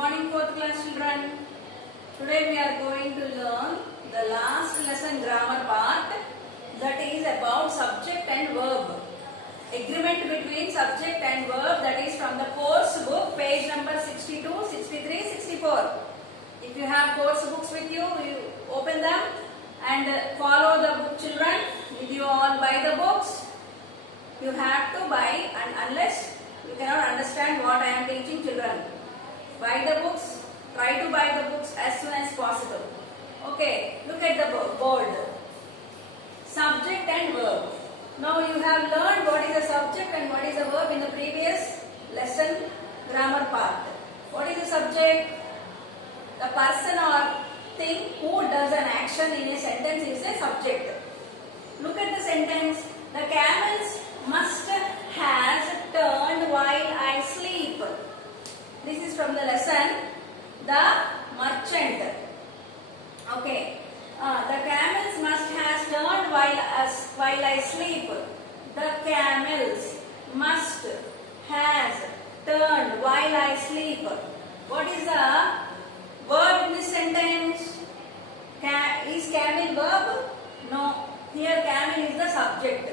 morning, fourth class children. Today we are going to learn the last lesson grammar part, that is about subject and verb. Agreement between subject and verb, that is from the course book, page number 62, 63, 64. If you have course books with you, you open them and follow the book, children. Did you all buy the books? You have to buy, and unless you cannot understand what I am teaching, children, buy the books. Try to buy the books as soon as possible. Okay, look at the board. Subject and verb. Now you have learned what is a subject and what is a verb in the previous lesson grammar part. What is a subject? The person or thing who does an action in a sentence is a subject. Look at the sentence. The camels must has turned while I sleep. This is from the lesson The Merchant. Okay. The camels must has turned while I sleep. The camels must has turned while I sleep. What is the verb in this sentence? Is camel verb? No. Here camel is the subject.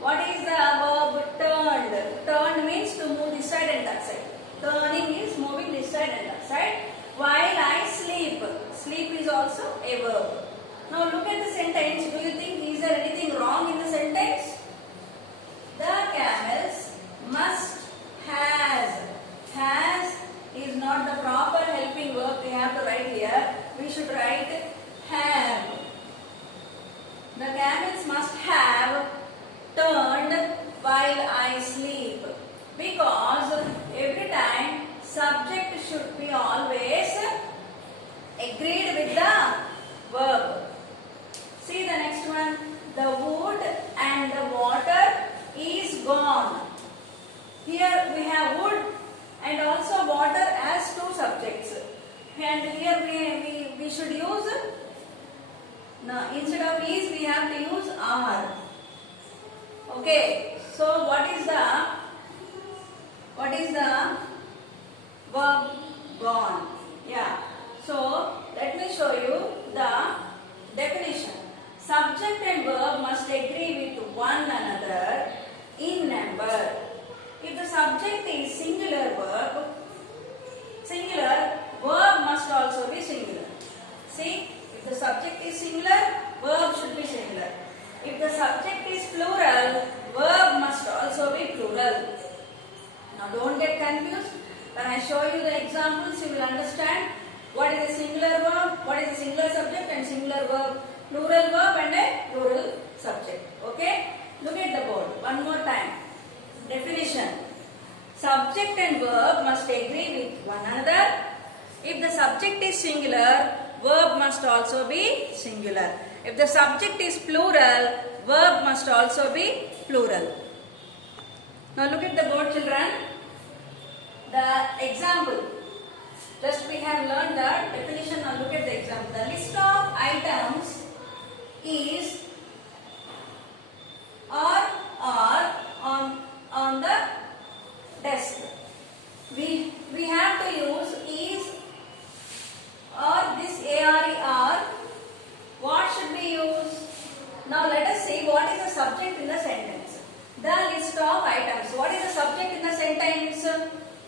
What is the verb turned? Turned means to move this side and that side. Turning is moving this side and that side. While I sleep. Sleep is also a verb. Now look at the sentence. Do you think is there anything wrong in the sentence? The camels must has. Has is not the proper helping verb we have to write here. We should write have. The camels must have turned while I sleep. Because every time subject should be always agreed with the verb. See the next one. The wood and the water is gone. Here we have wood and also water as two subjects. And here we should use, no, instead of is we have to use are. Okay. So what is the verb gone? Yeah. So let me show you the definition. Subject and verb must agree with one another in number. If the subject is singular, verb must also be singular. See, if the subject is singular, verb should be singular. If the subject is plural, verb must also be plural. Now don't get confused. When I show you the examples, you will understand what is a singular verb, what is a singular subject and singular verb, plural verb and a plural subject. Okay? Look at the board. One more time. Definition. Subject and verb must agree with one another. If the subject is singular, verb must also be singular. If the subject is plural, verb must also be plural. Now look at the board, children. The example. Just we have learned the definition. Now look at the example. The list of items is or are on the desk. We have to use is or this are. What should we use? Now let us see what is the subject in the sentence. The list of items. What is the subject in the sentence?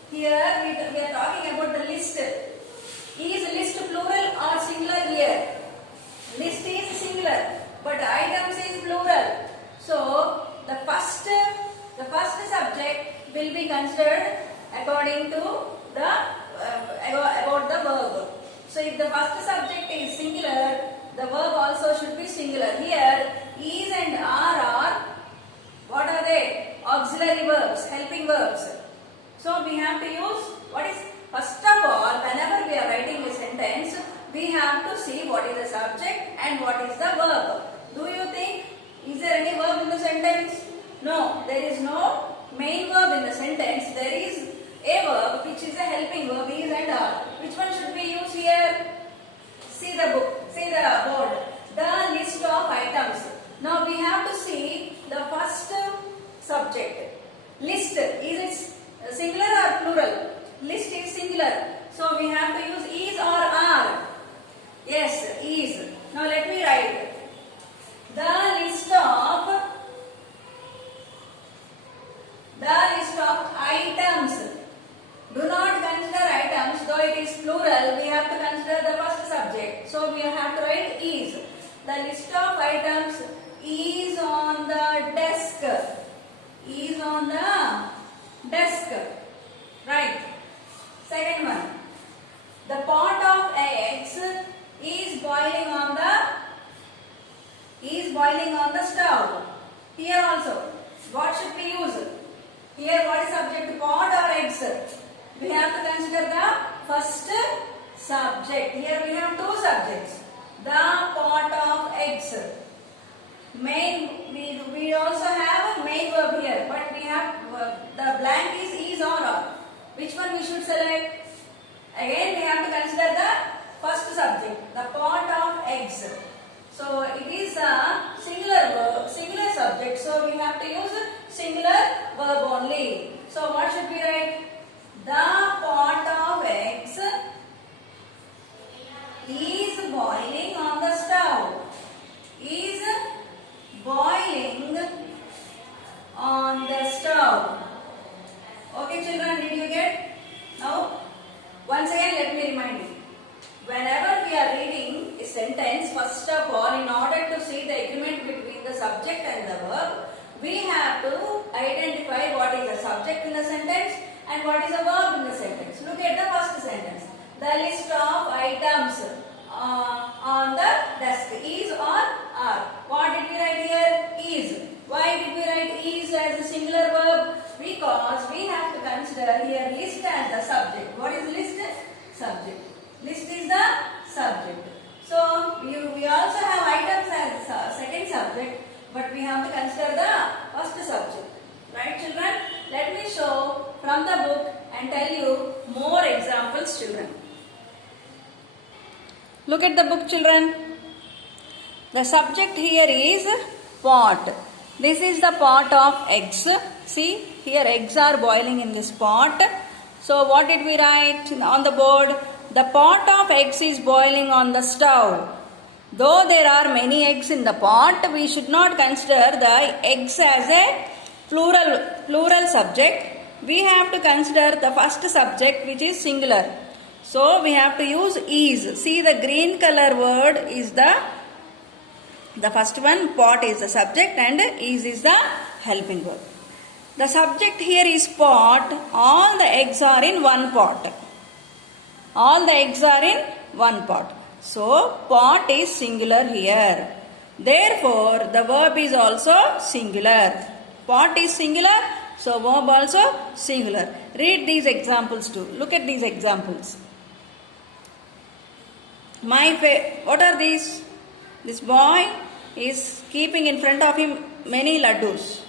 Here we are talking about the list. Is list plural or singular here? List is singular, but items is plural. So the first subject will be considered according to the about the verb. So if the first subject is singular, the verb also should be singular. Here is and are what are they? Auxiliary verbs, helping verbs. So we have to use what is, first of all, whenever we are writing a sentence, we have to see what is the subject and what is the verb. Do you think, is there any verb in the sentence? No, there is no main verb in the sentence. There is a verb which is a helping verb, is and are. Which one should we use here? See the book, see the board. The list of items. Now we have to see the first subject. List, is it singular or plural? List is singular. So we have to use is or are. Yes, is. Now let me write. The list of items. Do not consider items, though it is plural, we have to consider the first subject. So we have to write is. The list of items is on the desk. Is on the desk. Right. Second one. The pot of eggs is boiling on the stove. Here also, what should we use? Here what is subject? Pot or eggs? We have to consider the first subject. Here we have two subjects. The pot of eggs. Main, we also have a main verb here, but we have the blank is or are. Which one we should select? Again we have to consider the first subject, the pot of eggs. So it is a singular verb, singular subject. So we have to use singular verb only. So what should we write? The pot of eggs is boiling on the stove. Is boiling on the stove. Okay children, did you get? Now once again let me remind you. Whenever we are reading a sentence, first of all, in order to see the agreement between the subject and the verb, we have to identify what is the subject in the sentence and what is the verb in the sentence. Look at the first sentence. The list of items on the desk is or are. What did we write here? Is. Why did we write is as a singular verb? Because we have to consider here list as the subject. What is list? Subject. List is the subject. So we also have items as the second subject, but we have to consider the first subject. Right children? Let me show from the book and tell you more examples children. Look at the book children. The subject here is pot. This is the pot of eggs. See here eggs are boiling in this pot. So what did we write on the board? The pot of eggs is boiling on the stove. Though there are many eggs in the pot, we should not consider the eggs as a plural subject. We have to consider the first subject which is singular. So we have to use is. See the green color word is the first one. Pot is the subject and is the helping verb. The subject here is pot. All the eggs are in one pot. All the eggs are in one pot. So pot is singular here. Therefore the verb is also singular. Pot is singular, so verb also singular. Read these examples too. Look at these examples. What are these? This boy is keeping in front of him many laddus.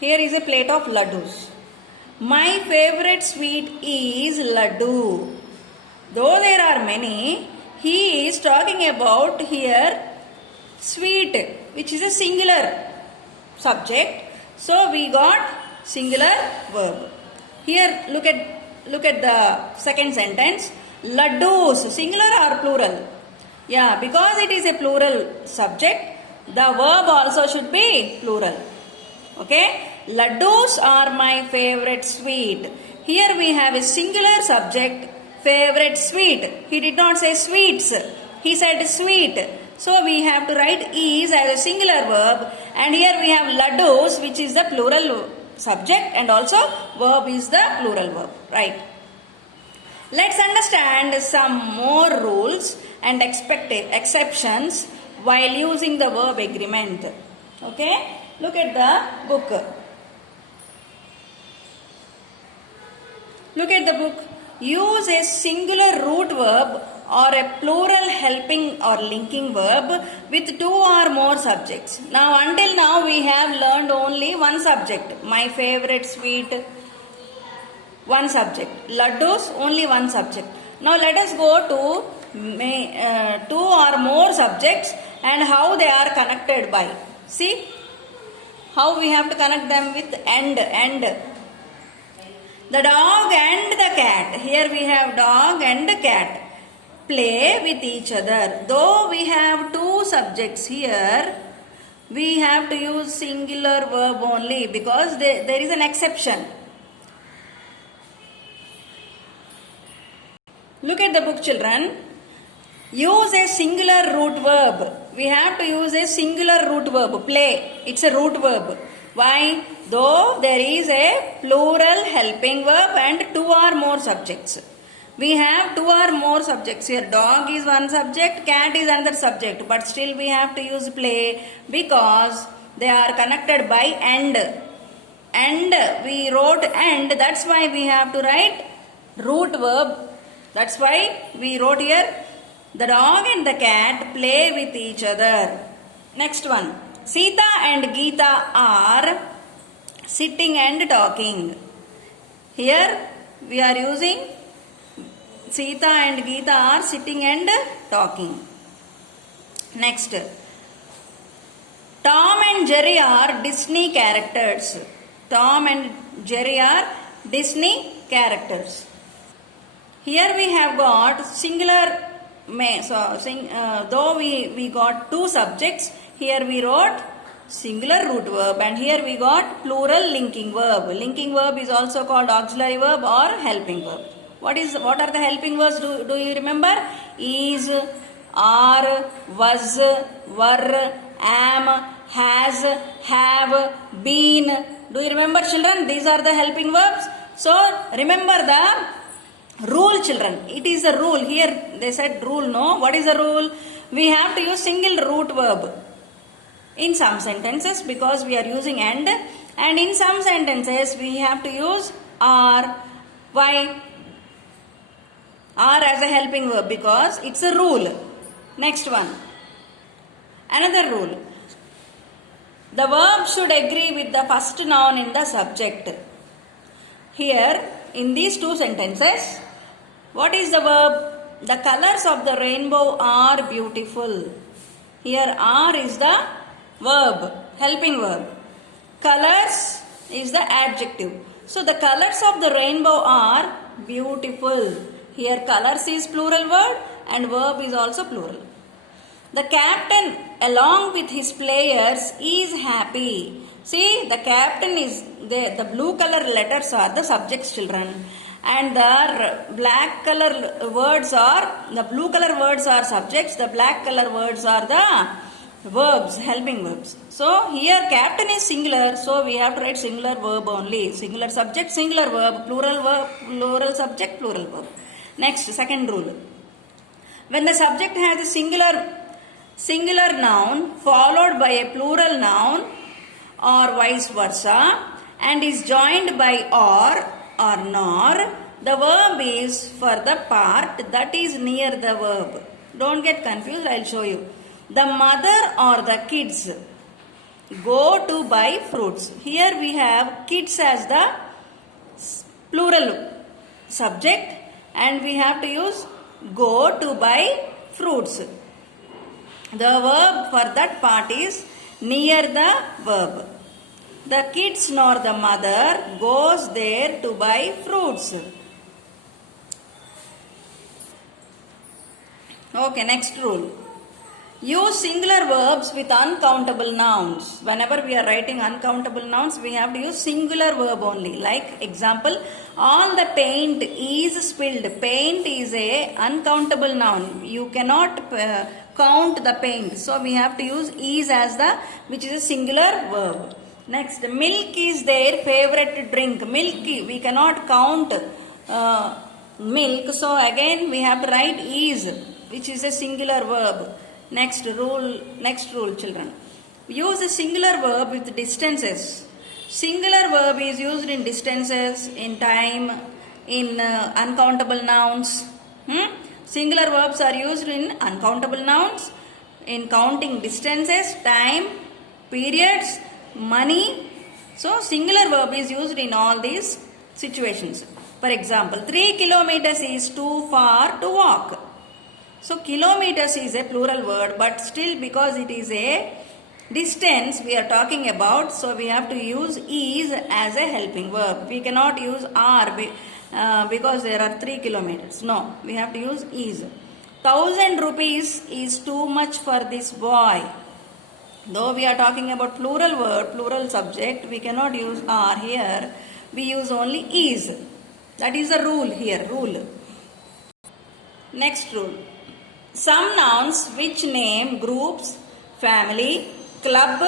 Here is a plate of laddus. My favorite sweet is laddu. Though there are many, he is talking about here sweet, which is a singular subject. So we got singular verb. Here look at the second sentence. Laddus, singular or plural? Yeah, because it is a plural subject, the verb also should be plural. Okay? Laddus are my favorite sweet. Here we have a singular subject, favorite sweet. He did not say sweets. He said sweet. So we have to write is as a singular verb, and here we have laddus, which is the plural subject, and also verb is the plural verb. Right? Let's understand some more rules and exceptions while using the verb agreement. Okay? Look at the book. Look at the book. Use a singular root verb or a plural helping or linking verb with two or more subjects. Now until now we have learned only one subject. My favorite sweet, one subject. Laddus, only one subject. Now let us go to two or more subjects and how they are connected by. See how we have to connect them with and. The dog and the cat. Here we have dog and cat. Play with each other. Though we have two subjects here, we have to use singular verb only because there is an exception. Look at the book, children. Use a singular root verb. We have to use a singular root verb. Play. It's a root verb. Why? Though there is a plural helping verb and two or more subjects. We have two or more subjects here. Dog is one subject, cat is another subject. But still we have to use play because they are connected by and. And we wrote and. That's why we have to write root verb. That's why we wrote here the dog and the cat play with each other. Next one. Sita and Geeta are sitting and talking. Here we are using Sita and Geeta are sitting and talking. Next. Tom and Jerry are Disney characters. Tom and Jerry are Disney characters. Here we have got singular, though we got two subjects, here we wrote singular root verb and here we got plural linking verb. Linking verb is also called auxiliary verb or helping verb. What are the helping verbs? Do you remember? Is, are, was, were, am, has, have, been. Do you remember, children? These are the helping verbs. So remember the rule, children. It is a rule. Here they said rule, no? What is the rule? We have to use single root verb in some sentences because we are using and in some sentences we have to use are. Why? Are as a helping verb because it's a rule. Next one. Another rule. The verb should agree with the first noun in the subject. Here in these two sentences, what is the verb? The colors of the rainbow are beautiful. Here are is the verb, helping verb. Colors is the adjective. So the colors of the rainbow are beautiful. Here colors is plural word and verb is also plural. The captain along with his players is happy. See, the captain is there. The blue color letters are the subjects, children. And the black color words are, the blue color words are subjects. The black color words are the verbs, helping verbs. So here captain is singular. So we have to write singular verb only. Singular subject, singular verb, plural subject, plural verb. Next, second rule. When the subject has a singular noun followed by a plural noun or vice versa and is joined by or nor, the verb is for the part that is near the verb. Don't get confused, I'll show you. The mother or the kids go to buy fruits. Here we have kids as the plural subject and we have to use go to buy fruits. The verb for that part is near the verb. The kids nor the mother goes there to buy fruits. Okay, next rule. Use singular verbs with uncountable nouns. Whenever we are writing uncountable nouns, we have to use singular verb only. Like example, all the paint is spilled. Paint is a uncountable noun. You cannot count the paint. So we have to use is as the, which is a singular verb. Next, milk is their favorite drink. Milk, we cannot count milk. So again we have to write is, which is a singular verb. Next rule, children. Use a singular verb with distances. Singular verb is used in distances, in time, in uncountable nouns. Singular verbs are used in uncountable nouns, in counting distances, time, periods, money. So singular verb is used in all these situations. For example, 3 kilometers is too far to walk. So kilometers is a plural word, but still because it is a This tense we are talking about, so we have to use is as a helping verb. We cannot use are because there are 3 kilometers. No, we have to use is. 1,000 rupees is too much for this boy. Though we are talking about plural word, plural subject, we cannot use are here. We use only is. That is the rule here, rule. Next rule. Some nouns which name groups, family, club,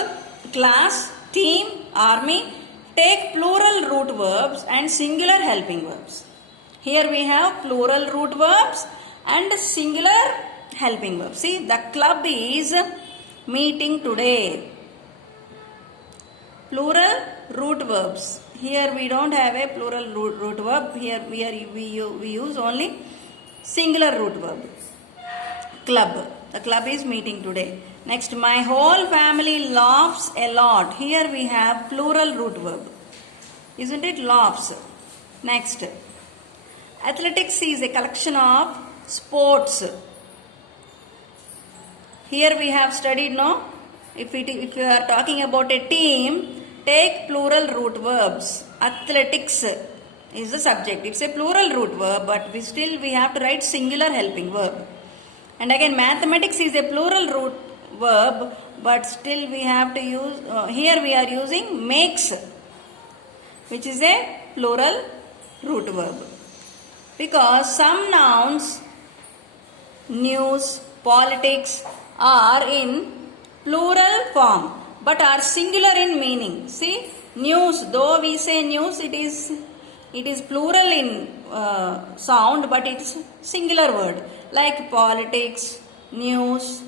class, team, army, take plural root verbs and singular helping verbs. Here we have plural root verbs and singular helping verbs. See, the club is meeting today. Plural root verbs. Here we don't have a plural root verb. Here we use only singular root verb. Club. The club is meeting today. Next, my whole family laughs a lot. Here we have plural root verb. Isn't it? Laughs. Next, athletics is a collection of sports. Here we have studied, no? If you are talking about a team, take plural root verbs. Athletics is the subject. It's a plural root verb, but we have to write singular helping verb. And again, mathematics is a plural root verb, but still we have to use, here we are using makes, which is a plural root verb. Because some nouns, news, politics, are in plural form, but are singular in meaning. See, news, though we say news, it is plural in sound, but it's singular word. Like politics, news,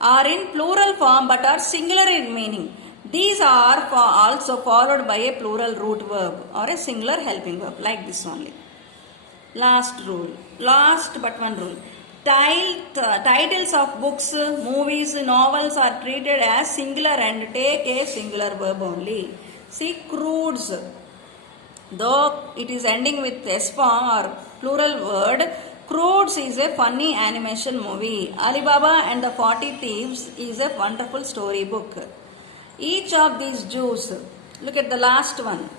are in plural form but are singular in meaning. These are also followed by a plural root verb or a singular helping verb, like this only. Last rule, last but one rule. Titles of books, movies, novels are treated as singular and take a singular verb only. See, crudes, though it is ending with S form or plural word, Crudes is a funny animation movie. Alibaba and the 40 Thieves is a wonderful story book. Each of these Jews, look at the last one.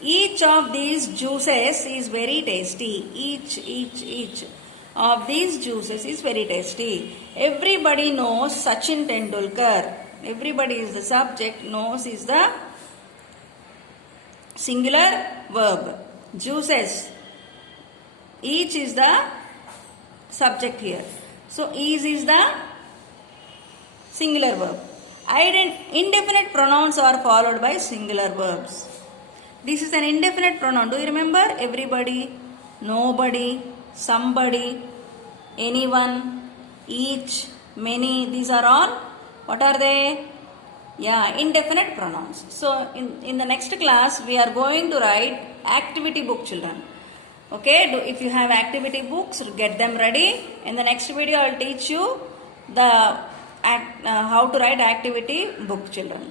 Each of these juices is very tasty. Each of these juices is very tasty. Everybody knows Sachin Tendulkar. Everybody is the subject, knows is the singular verb. Juices. Each is the subject here. So, is the singular verb. Indefinite pronouns are followed by singular verbs. This is an indefinite pronoun. Do you remember? Everybody, nobody, somebody, anyone, each, many. These are all, what are they? Yeah, indefinite pronouns. So, in the next class, we are going to write activity book, children. Okay, if you have activity books, get them ready. In the next video, I will teach you how to write activity book, children.